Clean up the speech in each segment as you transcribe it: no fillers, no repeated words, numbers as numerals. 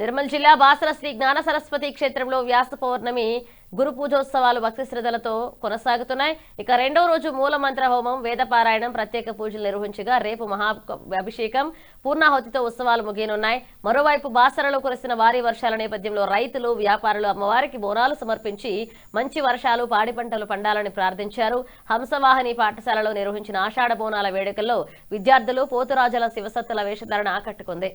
నిర్మల్ జిల్లా బాసర శ్రీ జ్ఞాన సరస్వతి క్షేత్రంలో వ్యాస పౌర్ణమి గురు పూజోత్సవాలు భక్తి శ్రద్ధలతో కొనసాగుతున్నాయి. ఇక రెండో రోజు మూల మంత్ర హోమం, వేదపారాయణం, ప్రత్యేక పూజలు నిర్వహించగా రేపు మహా అభిషేకం, పూర్ణాహుతితో ఉత్సవాలు ముగియనున్నాయి. మరోవైపు బాసరలో కురిసిన భారీ వర్షాల నేపథ్యంలో రైతులు, వ్యాపారులు అమ్మవారికి బోనాలు సమర్పించి మంచి వర్షాలు, పాడి పంటలు పండాలని ప్రార్థించారు. హంసవాహిని పాఠశాలలో నిర్వహించిన ఆషాఢ బోనాల వేడుకల్లో విద్యార్థులు పోతురాజుల శివసత్తుల వేషధారణ ఆకట్టుకుంది.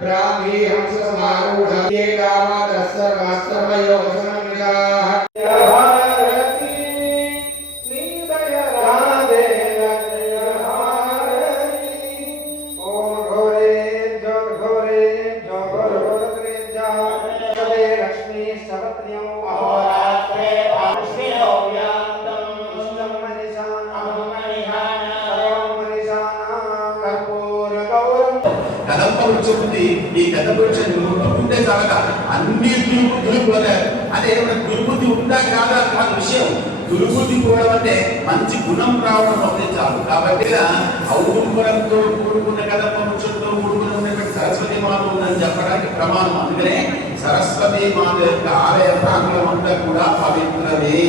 ब्राह्मी हंस समारूढ़ ये गावत सर्वयो समन्विताः भारती नीदय राधे ओम घोरे जोगोरे जा लक्ष्मी सवत्न्यो अहोरात्रे आश्रियो व्याप्तं इष्टं मनिषानं सर्वं मनिषानं कर्पूर गौरं కదంబ వృక్షం ఉంది. ఈ కదంబ వృక్షం ఉంటే చాలగా అన్ని దుర్బుద్ధులు అదే దుర్బుద్ధి ఉందా కాదా కాదు విషయం. దుర్బుద్ధి పోవడం అంటే మంచి గుణం రావడం అవుతే చాలు. కాబట్టి ఔదుంబరంతో కూడుకున్న కదంబ వృక్షంతో కూడుకుని ఉన్నటువంటి సరస్వతి మాత ఉందని చెప్పడానికి ప్రమాణం. అందుకనే సరస్వతి మాత యొక్క ఆలయ ప్రాంగణం అంతా కూడా పవిత్రమే.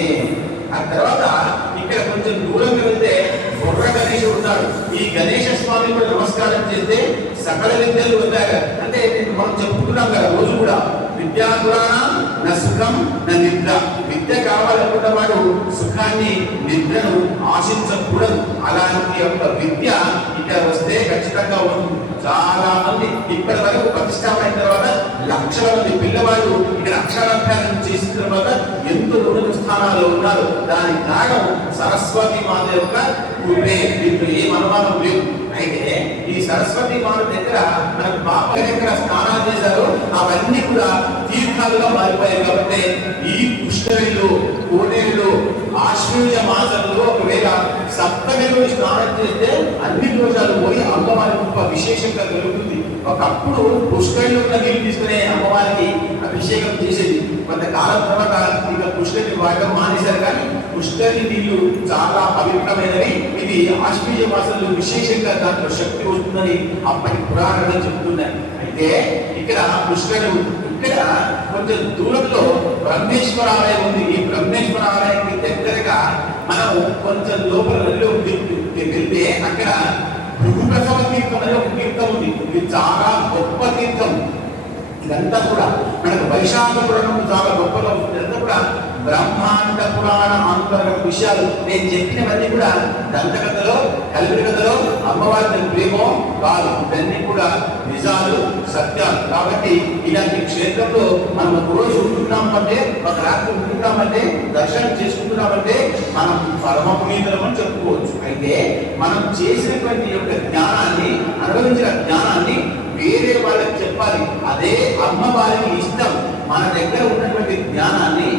ఆ తర్వాత ఇక్కడ కొంచెం దూరంగా వెళ్తే బుర్ర గణేశుడు ఉన్నాడు. ఈ గణేశ స్వామి కూడా నమస్కారం చేస్తే సకల విద్యలు వద్దారు. అంటే మనం చెప్పుకుంటున్నాం కదా రోజు కూడా, విద్యా పురాణ నా సుఖం నా నిద్ర. విద్య కావాలనుకున్న వాడు సుఖాన్ని, నిద్రను ఆశించకూడదు. అలాంటి యొక్క విద్య ఇక్కడ వస్తే ఖచ్చితంగా ఉంటుంది. చాలా మంది ఇప్పటి వరకు ప్రతిష్టాపన తర్వాత లక్షల మంది పిల్లవాళ్ళు ఇక్కడ అక్షరాభ్యాసం చేసిన తర్వాత ఎంతో ఉన్నత స్థానాల్లో ఉన్నారు. దానికి కారణం సరస్వతి మాత యొక్క కృపే. దీంట్లో ఏం అనుమానం లేదు. అయితే ఈ సరస్వతి మాత దగ్గర మనకు పాప ఎక్కడ స్నానాలు చేశారో అవన్నీ కూడా తీర్థాలుగా మారిపోయాయి. కాబట్టి ఈ పుష్కరిలో, కోనేరులో ఆశ్వయుజ మాసంలో ఒకవేళ సప్తమిలో స్నానం చేస్తే అన్ని దోషాలు పోయి అమ్మవారి గొప్ప విశేషంగా కలుగుతుంది. ఒకప్పుడు పుష్కరిలో ఉన్న నీళ్ళు తీసుకునే అమ్మవారికి అభిషేకం చేసేది. కొంతకాలం తర్వాత ఇక పుష్కరి వాడడం మానేశారు. కానీ పుష్కరి నీళ్లు చాలా పవిత్రమైనవి. ఇది ఆశ్వయుజ మాసంలో విశేషంగా దాంట్లో శక్తి వస్తుందని అప్పటి పురాణాలు చెబుతున్నాయి. అయితే ఇక్కడ పుష్కరి, ఇక్కడ కొంచెం దూరంలో బ్రహ్మేశ్వర ఆలయం ఉంది. ఈ బ్రహ్మేశ్వర ఆలయానికి దగ్గరగా మనం కొంచెం లోపల వెళ్తే అక్కడ భృగుప్రసవ తీర్థం అనే ఒక తీర్థం ఉంది. ఇది చాలా గొప్ప తీర్థం. ఇదంతా కూడా మనకు వైశాఖ పురాణం చాలా గొప్పగా ఉంటుంది. ఇదంతా కూడా బ్రహ్మాండ పురాణ అంతర్గత విషయాలు. నేను చెప్పినవన్నీ కూడా దంతకథలో, కలిపి కథలో అమ్మవారి ప్రేమో కాదు. ఇవన్నీ కూడా నిజాలు, సత్యాలు. కాబట్టి ఇలాంటి క్షేత్రంలో మనం ఒక రోజు ఉంటున్నామంటే, ఒక రాత్రి ఉంటున్నామంటే, దర్శనం చేసుకుంటున్నామంటే మనం పరమ పునీతులం అని చెప్పుకోవచ్చు. అయితే మనం చేసినటువంటి యొక్క జ్ఞానాన్ని, అనుభవించిన జ్ఞానాన్ని వేరే వాళ్ళకి చెప్పాలి. అదే అమ్మవారికి ఇష్టం. మన దగ్గర ఉన్నటువంటి జ్ఞానాన్ని